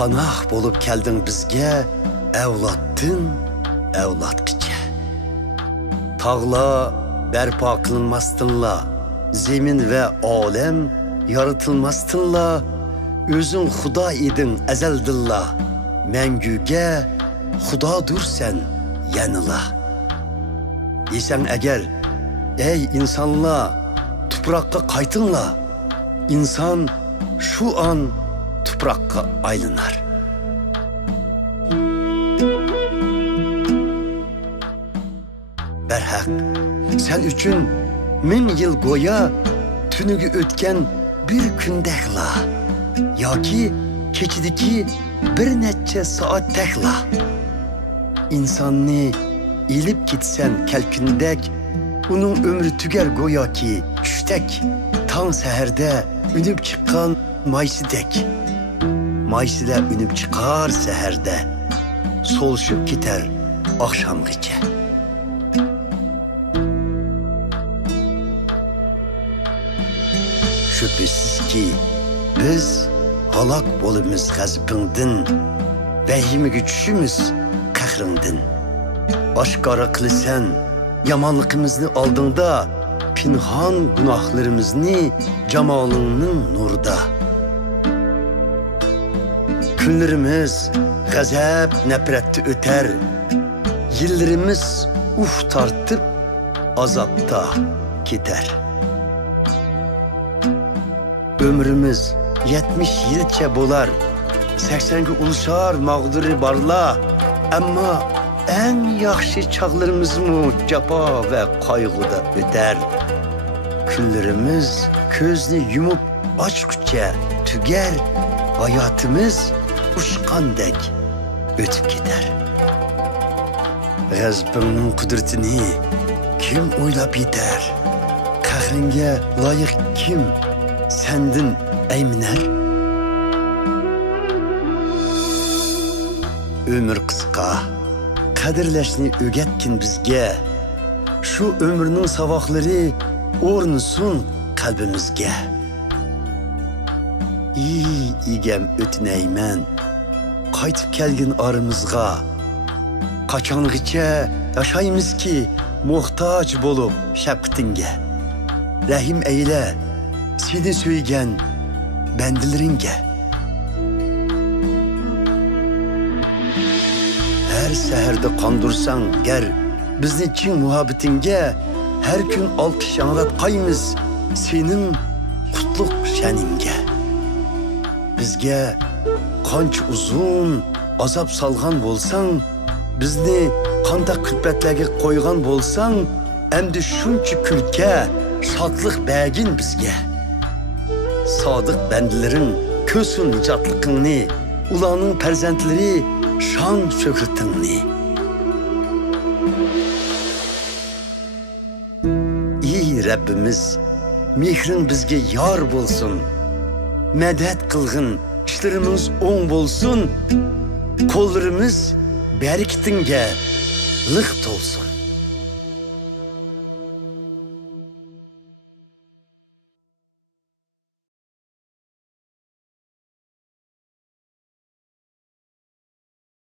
Panah bolup keldin bizge, evlattın, evlatkice. Tağla berpa kılınmastınla, zemin ve alem yaratılmastınla, özün Xuda idin ezeldilla, mengüge Xuda dur sen yanıla. Desen eğer, ey insanla, tuprakka kaytınla, insan şu an tuprakka aylınar. Berhak, sen üçün 1000 yıl goya tünügü ötken bir kündekla, yoki keçidiki bir neçe saat tekla. İnsanni ilip gitsen kelkündek, onun ömrü tüger goya ki çüştek, tan seherde ünüp çıkan maysidek. Mayside ünüp çıkar seherde, soluşup gider akşam gece. Şüphesiz ki biz halak bolumuz gazbındın, vehimi güçümüz kahrındın. Aşkara kılısen yamanlıkımızı aldığında, pinhan günahlarımızı cemalının nurda. Günlerimiz gazap nefretti öter, yıllarımız uf tartıp azapta gider. Ömrümüz 70 yılça bolar, 80'ge uluşar mağduri barla, ama en yaxşı çağlarımız mı capa ve kaygıda öter. Küllerimiz közünü yumup açıkça tüger, hayatımız uçkandek ötüp gider. Gazbının kudretini kim oylap yeter? Kahringe layık kim sendin eyminer? Ömür kıska, kadirleşini ögetkin bizge. Şu ömrünün savakları ornusun kalbimizge. İyi igem ötüneymen, kaytıp kelgin arımızga. Kaçanlıkça yaşayımız ki muhtaç bolup şefkatinge. Rahim eyle, seni söygen bendileringe. Her seherde kandırsan ger bizni için muhabbetinge, her gün alkış yanırat kaymız senin kutluk şeninge. Bizge kanç uzun azap salgan bolsan, bizni kanda külpetlerge koygan bolsan, emdi şunçu külke şatlık bəgin bizge. Sadık bendilerin kösün nicatlıkını, ulanın perzentleri şan şöhretini. İyi Rabbimiz, mihrin bizge yar bolsun, medet kılgın, işlerimiz on bolsun, kollarımız berkitinge lıht olsun.